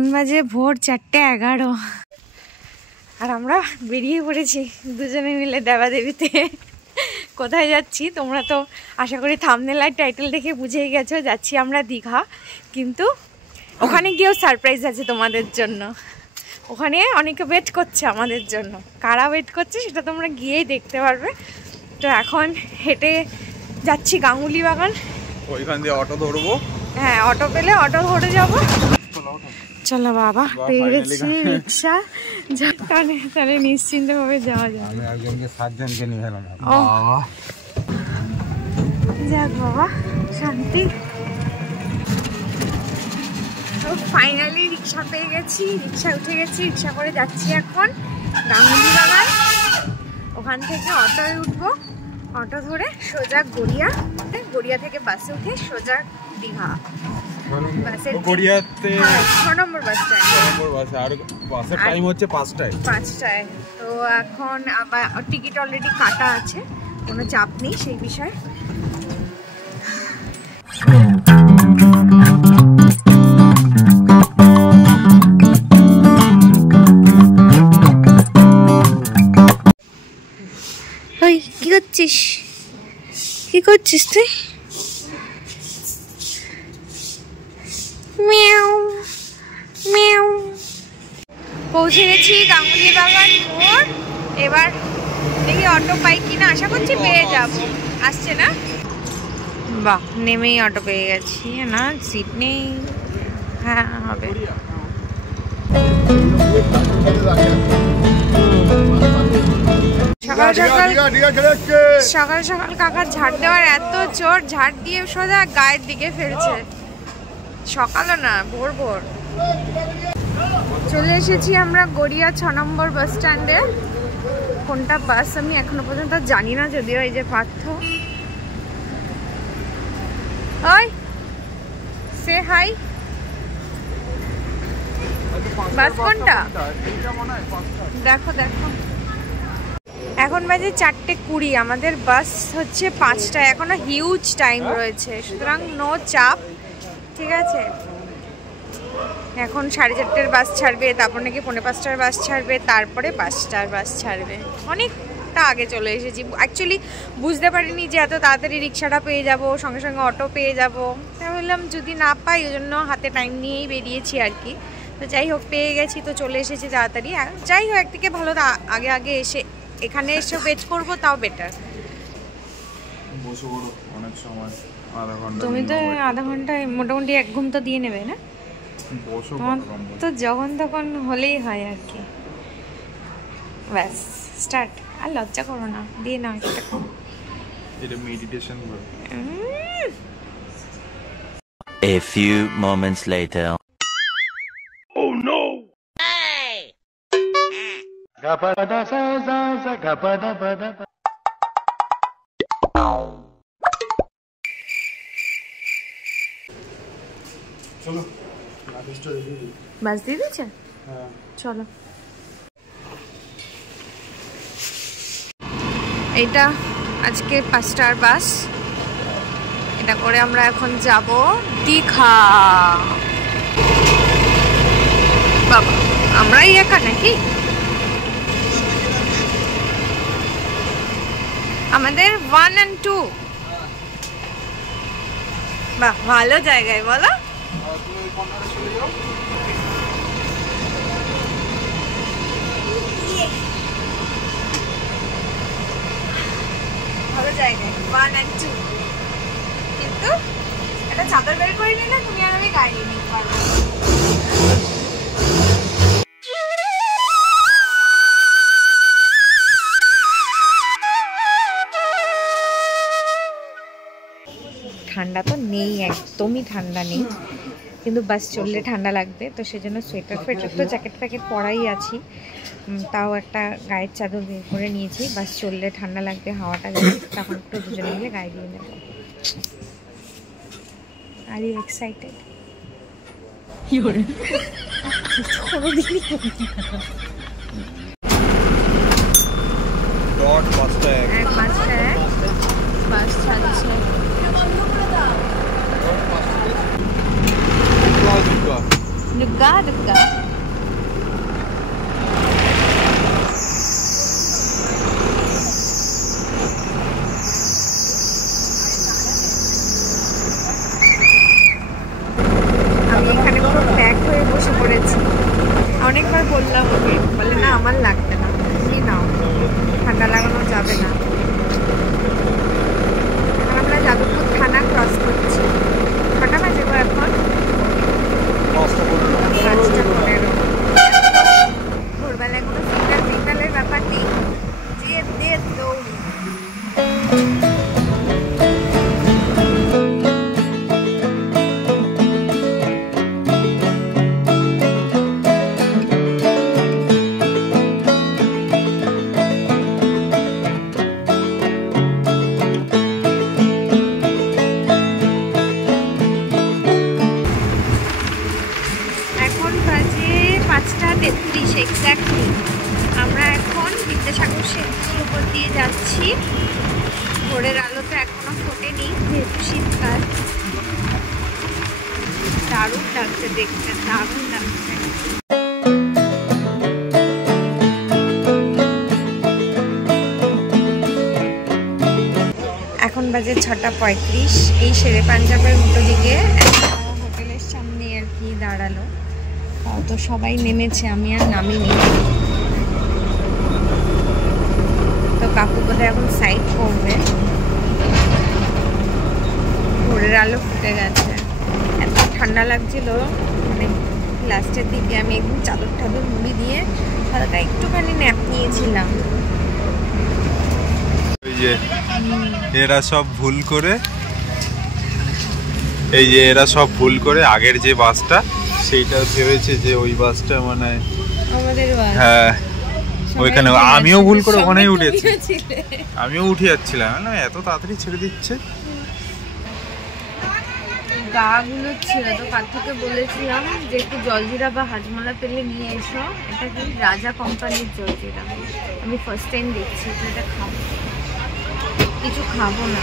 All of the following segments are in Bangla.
এখন বাজে ভোর 4:11 আর আমরা বেরিয়ে পড়েছি দুজনে মিলে দেবাদেবীতে। কোথায় যাচ্ছি তোমরা তো আশা করি থাম্বনেল আর টাইটেল দেখে বুঝেই গেছো, যাচ্ছি আমরা দীঘা। কিন্তু ওখানে গিয়েও সারপ্রাইজ আছে তোমাদের জন্য। ওখানে অনেকে ওয়েট করছে আমাদের জন্য, কারা ওয়েট করছে সেটা তোমরা গিয়েই দেখতে পারবে। তো এখন হেঁটে যাচ্ছি গাঙ্গুলি বাগান, ওইখান দিয়ে অটো ধরবো। হ্যাঁ, অটো পেলে অটো ধরে যাবো। চলো বাবা, পেয়ে গেছি রিক্সা, তাহলে নিশ্চিন্তে ভাবে যাওয়া যায়। আমি একজনকে 7 জনকে নিয়ে এলাম। যাক বাবা, শান্তি। তো ফাইনালি রিক্সা পেয়ে গেছি, রিক্সা উঠে গেছি, রিক্সা করে যাচ্ছি এখন গাঙ্গুলি বাগান। ওখান থেকে অটোয় উঠবো, অটো ধরে সোজা গড়িয়া, গড়িয়া থেকে বাসে উঠে সোজা দীঘা। গড়িয়াতে 6 নম্বর বাস স্ট্যান্ড। 6 নম্বর বাসে, আর বাসের টাইম হচ্ছে 5টায়। তো এখন আবার টিকিট অলরেডি কাটা আছে, কোনো চাপ নেই সেই বিষয়ে। ওই কি করছিস, কি করছিস তুই? মিয়াও মিয়াও। পৌঁছে গেছি গাঙ্গুলি বাগান মোড়। এবার দেখি অটো পাই কিনা, আশা করছি পেয়ে যাব। আসছে না? বাহ, নেমেই অটো পেয়ে গেছি। না সিট নেই। হ্যাঁ হবে। সকাল সকাল কাকা ঝাড় দেওয়ার এত জোর, ঝাড় দিয়ে সোজা গায়ের দিকে ফেলছে। সকালও না, ভোর ভোর। চলে এসেছি আমরা গড়িয়া 6 নম্বর বাস স্ট্যান্ডে। কোনটা বাস আমি এখনো পর্যন্ত জানি না, যদিও এই যে পার্থ। ওই সে হাই, বাস কোনটা দেখো দেখো। এখন বাজে 4:20, আমাদের বাস হচ্ছে 5টায়। এখনো হিউজ টাইম রয়েছে, সুতরাং নো চাপ, ঠিক আছে। এখন 4:30টার বাস ছাড়বে, তারপর নাকি 4:45টার বাস ছাড়বে, তারপরে 5টার বাস ছাড়বে। অনেকটা আগে চলে এসেছি। অ্যাকচুয়ালি বুঝতে পারিনি যে এত তাড়াতাড়ি রিক্সাটা পেয়ে যাব, সঙ্গে সঙ্গে অটো পেয়ে যাব। তাই বললাম যদি না পাই, ওই জন্য হাতে টাইম নিয়েই বেরিয়েছি আর কি। তো যাই হোক, পেয়ে গেছি, তো চলে এসেছি তাড়াতাড়ি। যাই হোক, একদিকে ভালো, আগে আগে এসে এখানে এসে ওয়েট করবো, তাও বেটার। তুমি তো আধা ঘন্টায় মোটামুটি 1 ঘুম তো দিয়ে নেবে না? তো যখন তখন হলেই হয় আর কি। ব্যাস স্টার্ট। আর লজ্জা করো না, দিয়ে নাও একটা। এটা মেডিটেশন করে। A few moments later. Oh no! চলো, বাস দিয়ে দিচ্ছে। চলো, এইটা আজকে 5টার বাস। এটা করে আমরা এখন যাব দীঘা। বাবা, আমরাই একা নাকি? আমাদের 1 and 2। বাহ, ভালো জায়গায় বলো। ভালো জায়গায় 1 and 2, কিন্তু একটা চাদর বের করে নিলে তুমি আর আমি গায়ে নিতে পারবো। ঠান্ডা তো নেই, একদমই ঠান্ডা নেই, কিন্তু বাস চললে ঠান্ডা লাগবে। তো সেজন্য সোয়েটার ফোয়েটার তো জ্যাকেট ফ্যাকেট পরাই আছি, তাও একটা গায়ের চাদর বের করে নিয়েছি। বাস চললে ঠান্ডা লাগবে, হাওয়াটা যাবে, তখন একটু দুজনে মিলে গায়ে দিয়ে নেব। Are you excited? বাস ছাড়ছে। দুগ্গা দুগ্গা। ভোরের আলো তো এখনো ফোটেনি, যেহেতু শীতকাল। দারুণ লাগছে দেখতে, দারুণ লাগছে। এখন বাজে 6:35। এই শেরে পাঞ্জাবের উল্টো দিকে হোটেলের সামনে আর কি দাঁড়ালো, তো সবাই নেমেছে, আমি আর নামিনি। তো কাকু বোধহয় এখন সাইড করবে। ভোরের আলো ফুটে গেছে, এত ঠান্ডা লাগছিল, মানে লাস্টের দিকে আমি একদম চাদর টাদর মুড়ি দিয়ে হালকা একটুখানি ন্যাপ নিয়েছিলাম। এরা সব ভুল করে, এই যে এরা সব ভুল করে আগের যে বাসটা সেইটা ভেবেছে যে ওই বাসটা মানে আমাদের বাস। হ্যাঁ ওইখানে আমিও ভুল করে ওখানেই উঠেছি, আমিও উঠে যাচ্ছিলাম না, এত তাড়াতাড়ি ছেড়ে দিচ্ছে। গা গুলো ছিল তো, পার্থকে বলেছিলাম যে একটু জলজিরা বা হাজমোলা পেলে নিয়ে এসো। এটা কি রাজা কোম্পানির জলজিরা, আমি ফার্স্ট টাইম দেখছি, তো এটা খাবো। কিছু খাবো না,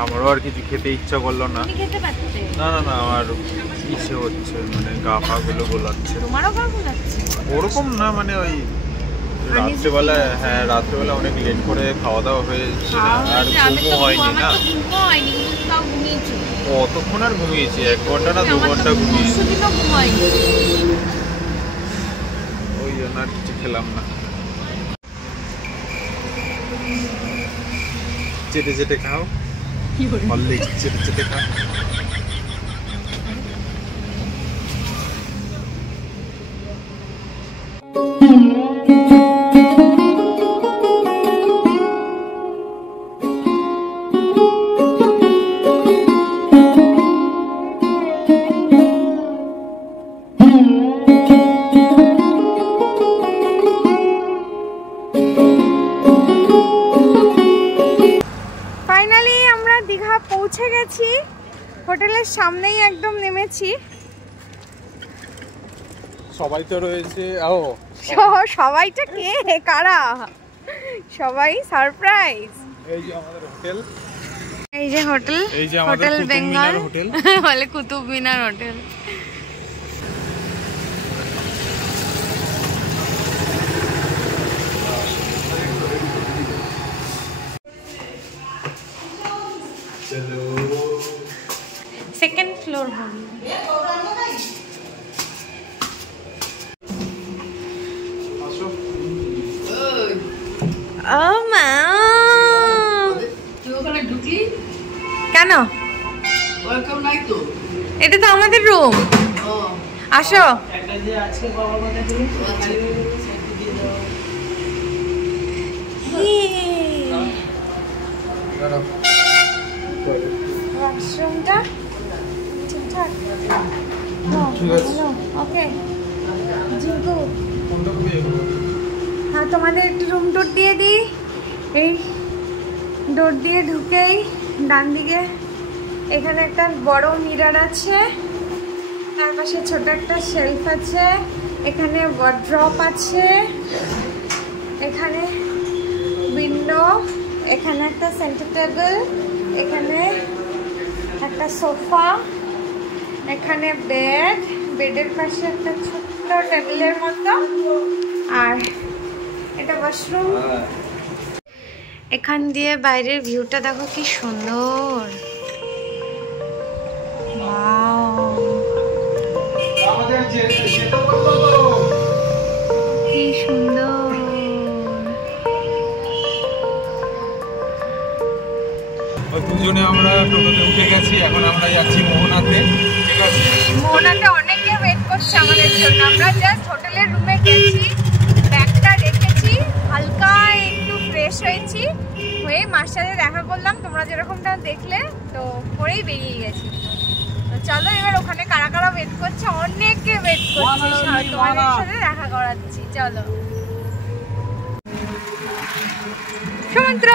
আমারও আর কিছু খেতে ইচ্ছা করলো না। খেতে পারতে না না না, আমার ইচ্ছে হচ্ছে, মানে গা পা গুলো গোলাচ্ছে। তোমারও গা গোলাচ্ছে? ওরকম না, মানে ওই রাত্রেবেলা, হ্যাঁ রাত্রেবেলা অনেক লেট করে খাওয়া দাওয়া হয়েছে, আর ঘুমও হয়নি না। অতক্ষণ আর ঘুমিয়েছি, 1 ঘন্টা না 2 ঘন্টা ঘুমিয়েছি, ওই জন্য আর কিছু খেলাম না। চেটে চেটে খাও, হরলিক্স চেটে চেটে খাও। পৌঁছে গেছি, হোটেলের সামনেই একদম নেমেছি। সবাই তো রয়েছে, সবাইটা কে, কারা? সবাই সারপ্রাইজ। এই যে আমাদের হোটেল, এই যে হোটেল, এই যে আমাদের হোটেল বেঙ্গল হোটেল, বলে Qutub Minar hotel. Second floor হবে। ও মা, কেন? এটা তো আমাদের রুম, আসো। ওয়াশরুমটা ঠিকঠাক? ওকে জিঙ্কু, হ্যাঁ তোমাদের একটু রুম টুর দিয়ে দিই। এই ডোর দিয়ে ঢুকেই ডান দিকে এখানে একটা বড় মিরর আছে, তার পাশে ছোট একটা শেলফ আছে, এখানে ওয়ার্ড্রপ আছে, এখানে উইন্ডো, এখানে একটা সেন্টার টেবিল, এখানে একটা সোফা, এখানে বেড, বেডের পাশে একটা ছোট্ট টেবিলের মতো, আর এটা ওয়াশরুম। এখান দিয়ে বাইরের ভিউটা দেখো কি সুন্দর, কি সুন্দর। দুজনে আমরা টোটোতে উঠে গেছি, এখন আমরা যাচ্ছি মোহনাতে। ঠিক আছে, মোহনাতে অনেকে ওয়েট করছে আমাদের জন্য। আমরা জাস্ট হোটেলের রুমে গেছি, ব্যাগটা রেখেছি, হালকা একটু ফ্রেশ হয়েছি, হয়ে মার সাথে দেখা করলাম, তোমরা যেরকমটা দেখলে, তো পরেই বেরিয়ে গেছি। তো চলো এবার ওখানে কারা কারা ওয়েট করছে, অনেকে ওয়েট করছে, তোমাদের সাথে দেখা করাচ্ছি। চলো সমুদ্র,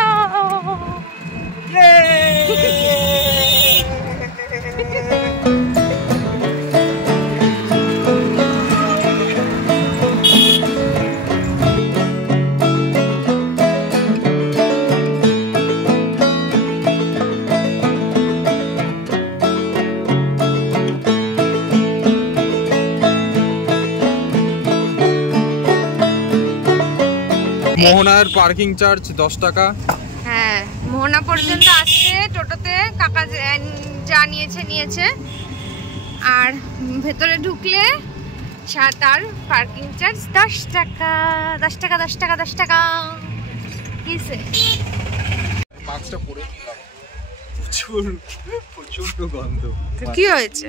মোহনার পার্কিং চার্জ 10 টাকা। হ্যাঁ, মোহনা পর্যন্ত আসছে টোটোতে কাকা যা নিয়েছে। আর ভেতরে ঢুকলে তার পার্কিং চার্জ 10 টাকা। 10 টাকা 10 টাকা 10 টাকা। কিসে মাস্কটা পরে নিলাম, প্রচন্ড গন্ধ। কি হয়েছে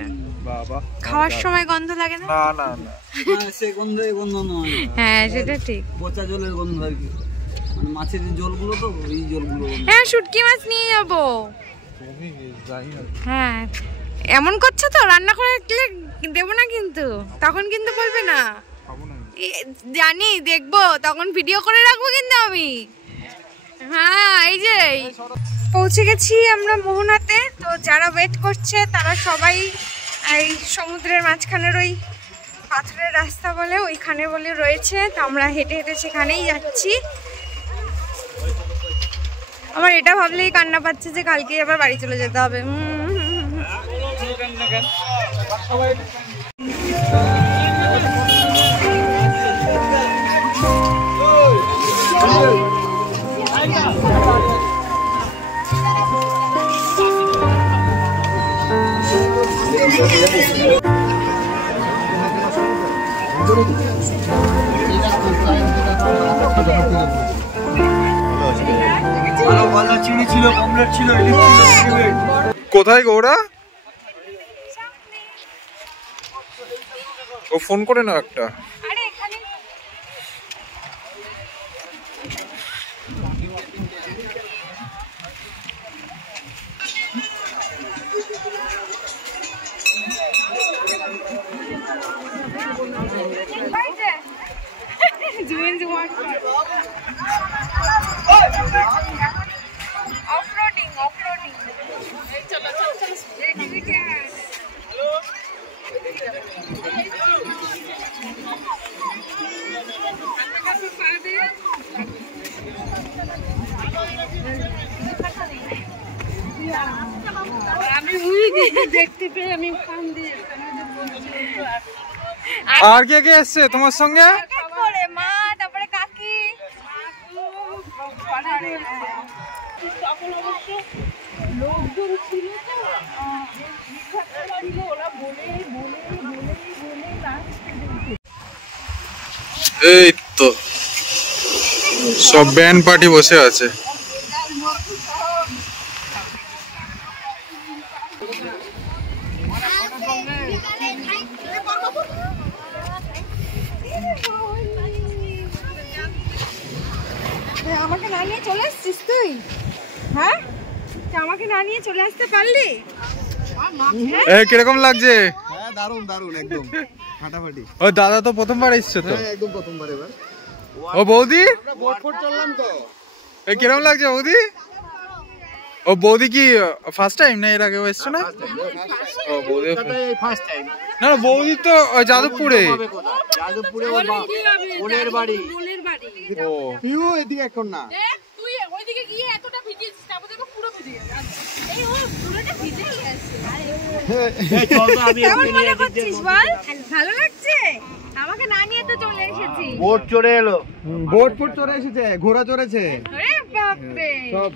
বাবা, খাওয়ার সময় গন্ধ লাগে না? না না না, সে গন্ধ এই গন্ধ নয়। হ্যাঁ, সেটা ঠিক। পচা জলের গন্ধ আর কি, মানে মাছের যে জলগুলো, তো এই জলগুলো। হ্যাঁ, শুটকি মাছ নিয়ে যাবো। হ্যাঁ, এমন করছো তো, রান্না করে দেবো না কিন্তু, তখন কিন্তু বলবে না। জানি, দেখবো তখন ভিডিও করে রাখবো কিন্তু আমি। হ্যাঁ, এই যে পৌঁছে গেছি আমরা মোহনাতে। তো যারা ওয়েট করছে তারা সবাই এই সমুদ্রের মাঝখানের ওই পাথরের রাস্তা বলে ওইখানে বলে রয়েছে। তো আমরা হেঁটে হেঁটে সেখানেই যাচ্ছি। আমার এটা ভাবলেই কান্না পাচ্ছে যে কালকে আবার বাড়ি চলে যেতে হবে। কোথায় গৌরা? ও ফোন করে না একটা। দেখতে পেয়ে আমি ফোন দিয়ে আর কে কে এসছে তোমার সঙ্গে? মা, তারপরে কাকি। এই তো সব ব্যান্ড পার্টি বসে আছে। আমাকে না নিয়ে চলে আসছিস তুই? হ্যাঁ, আমাকে না নিয়ে চলে আসতে পারলি? কিরকম লাগছে? হ্যাঁ, দারুণ দারুণ, একদম ফাটাফাটি। ও দাদা তো প্রথমবার এসছে তো। হ্যাঁ, একদম প্রথমবার এবার। ও বৌদি, বোট ফোট চললাম তো। কিরকম লাগছে বৌদি? ও বৌদি কি ফার্স্ট টাইম না এর আগেও এসছো না? ও বৌদি ফার্স্ট টাইম। না, বৌদি তো যাদবপুরে। যাদবপুরে ওর বোনের বাড়ি। ও তুইও এদিকে এখন না। তুই ওইদিকে গিয়ে এতটা ভিজেছিস, তারপর দেখো পুরো ভিজে গেছে। এই ও পুরোটা ভিজেই আছে। কেমন মনে করছিস বল? ভালো লাগছে? আমাকে না নিয়ে তো চলে এসেছি। বোট চড়ে এলো, বোট ফোট চড়ে এসেছে, ঘোড়া চড়েছে। আরে বাপ রে, সব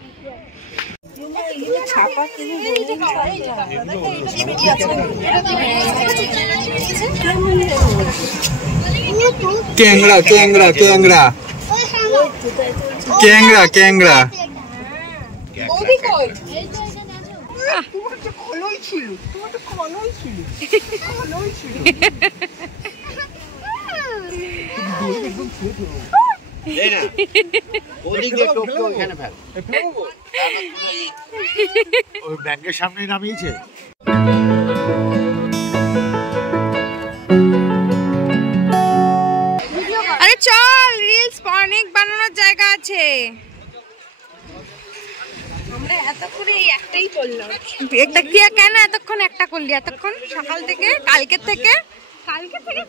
ক্যাংরা ক্যাংরা ক্যাংরা ক্যাংরা ক্যাংরা। বৌদি কই? ব্যাংকের সামনে নামিয়েছে। আরে চল, রিলস অনেক বানানোর জায়গা আছে। আমরা এতক্ষণ এই একটাই করলাম। একটা কি কেন এতক্ষণ একটা করলি? এতক্ষণ সকাল থেকে কালকে থেকে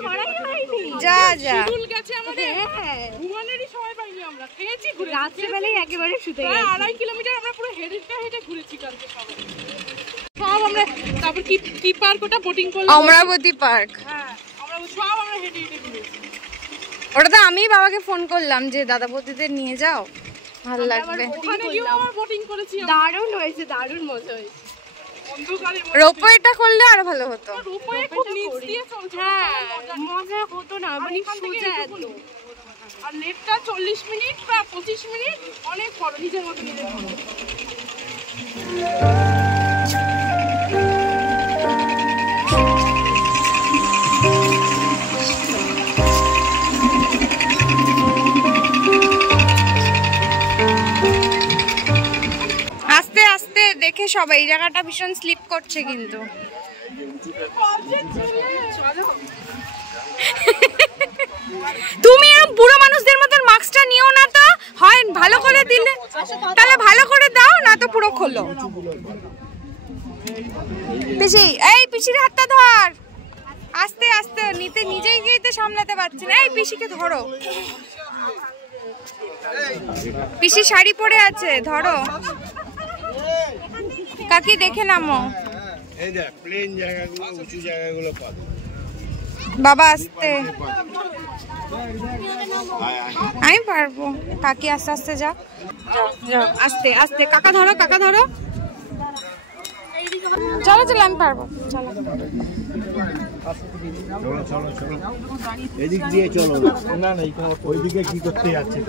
করাই হয়নি। যা যা শিডিউল গেছে আমাদের। হ্যাঁ, ঘুমানোরই সময় পাইনি আমরা। খেয়েছি, ঘুরে রাত্রিবেলায় একেবারে শুতে গেছি। 2.5 কিলোমিটার আমরা পুরো হেঁটে ঘুরেছি কালকে সবাই। সব আমরা, তারপর কি পার্ক, ওটা বোটিং করলাম, অমরাবতী পার্ক। হ্যাঁ, আমরা সব হেঁটে ঘুরেছি। ওটা তো আমি বাবাকে ফোন করলাম যে দাদা বৌদিদের নিয়ে যাও, ভালো লাগবে। দারুণ হয়েছে, দারুণ মজা হয়েছে। রোপওয়েটা করলে আরো ভালো হতো। হ্যাঁ মজা হতো না, মানে সোজা একদম। আর লেটটা 40 মিনিট বা 25 মিনিট, অনেক বড়, নিজের মতো নিজে করো। আস্তে আস্তে দেখে সবাই, এই জায়গাটা ভীষণ স্লিপ করছে কিন্তু। তুমি এরকম বুড়ো মানুষদের মতন মাস্কটা নিও না তো, হয় ভালো করে দিলে তাহলে ভালো করে দাও, না তো পুরো খোলো। পিসি, এই পিসির হাতটা ধর, আস্তে আস্তে, নিতে নিজেই গিয়ে তো সামলাতে পারছি না। এই পিসিকে ধরো, পিসি শাড়ি পরে আছে, ধরো। কাকি দেখে নামো। এই যে প্লেন জায়গাগুলো, উঁচু জায়গাগুলো পাবে বাবা আস্তে, আমি পারবো। কাকি আস্তে আস্তে যাও, যাও আস্তে আস্তে। কাকা ধরো, কাকা ধরো, চলো চলো, আমি পারবো, চলো। চলো চলো চলো, এদিক দিয়ে চলো। না না, ওইদিকে কি করতে যাচ্ছে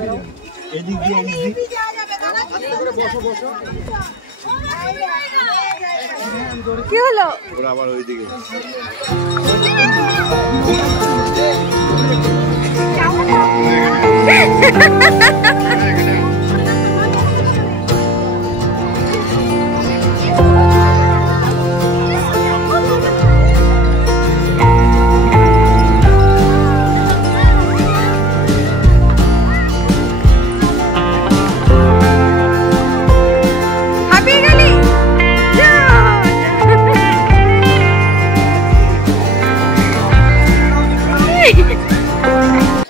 এদিক দিয়ে, এদিক দিয়ে বসো বসো। কি হলো? ওরা আবার ওইদিকে।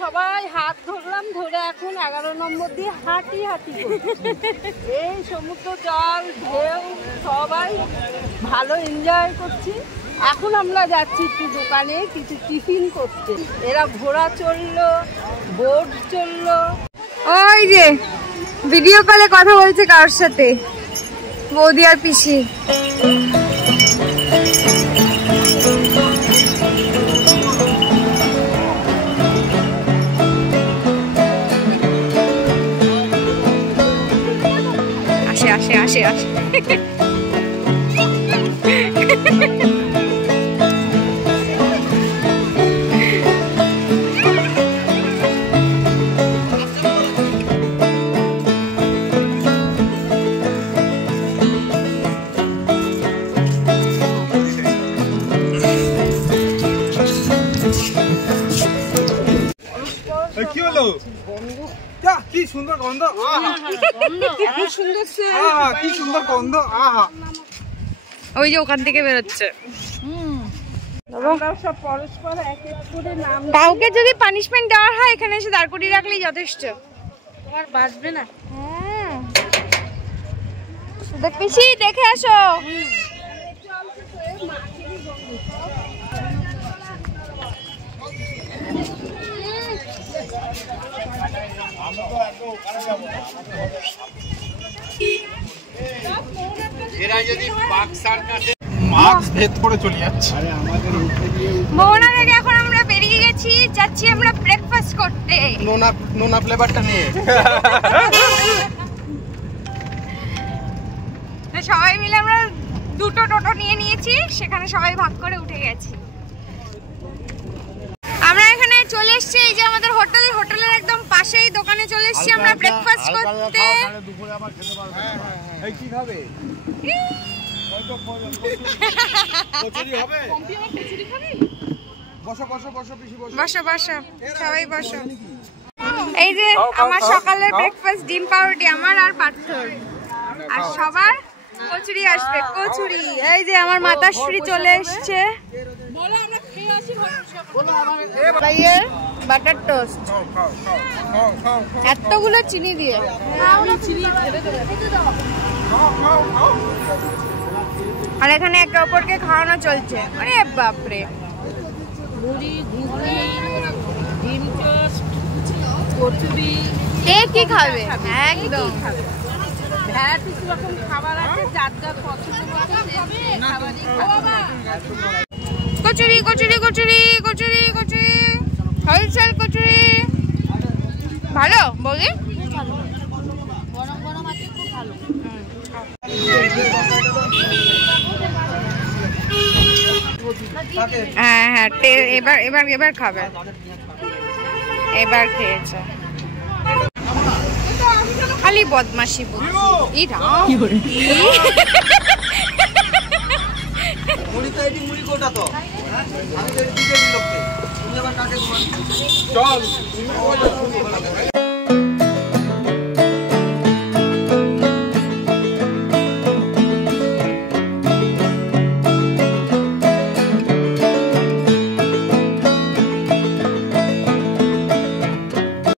সবাই হাত ধরলাম, ধরে এখন 11 নম্বর দিয়ে হাঁটি হাঁটি এই সমুদ্র জল ঢেউ সবাই ভালো এনজয় করছি। এখন আমরা যাচ্ছি একটু দোকানে কিছু টিফিন করতে। এরা ঘোড়া চললো, বোট চললো। ওই যে ভিডিও কলে কথা বলছে কারোর সাথে, বৌদি আর পিসি। আসে আসে আসে আসে। কি হলো? কি সুন্দর গন্ধ, কি সুন্দর গন্ধ। ওই যে ওখান থেকে বেরোচ্ছে। সব পরস্পর এক এক করে নাম, কাউকে যদি পানিশমেন্ট দেওয়ার হয় এখানে এসে দাঁড় করিয়ে রাখলেই যথেষ্ট। আর বাঁচবে না। পিসি দেখে আসো। এরা যদি পাক সার্কাসে মাস্ক ভেদ করে চলে যাচ্ছে। মোহনা থেকে এখন আমরা বেরিয়ে গেছি, যাচ্ছি আমরা ব্রেকফাস্ট করতে। নোনা ফ্লেভারটা নিয়ে। তো সবাই মিলে আমরা দুটো টোটো নিয়ে নিয়েছি, সেখানে সবাই ভাগ করে উঠে গেছি। আমরা এখানে চলে এসেছি, এই যে আমাদের হোটেল, হোটেলের একদম পাশেই দোকানে চলে এসেছি আমরা ব্রেকফাস্ট করতে। দুপুরে আবার খেতে পারবে। এই কি খাবে? কচুরি হবে? বসো বসো বসো পিসি, বসো বসো বসো, সবাই বসো। এই যে আমার সকালের ব্রেকফাস্ট, ডিম পাউরুটি আমার আর পার্থর, আর সবার কচুরি আসবে, কচুরি। এই যে আমার মাতাশ্রী চলে এসছে, বাটার টোস্ট, এতগুলো চিনি দিয়ে। আর এখানে একে অপরকে খাওয়ানো চলছে। আরে বাপরে, মুড়ি, ঘুগনি, ডিম টোস্ট, কচুরি। কে কি খাবে একদম। ভ্যারাইটিস রকম খাবার আছে, যার যার পছন্দ মতো সেই খাবারই খাবে। কচুরি কচুরি কচুরি কচুরি কচুরি হোলসেল কচুরি ভালো বলি। গরম গরম আছে, খুব ভালো। হ্যাঁ হ্যাঁ এবার এবার এবার খাবে, এবার খেয়েছে। খালি বদমাশি মুড়ি তো এটি মুড়ি কোটা তো আমি তো এটি দিতে দিই লোককে, তুমি আবার কাকে চল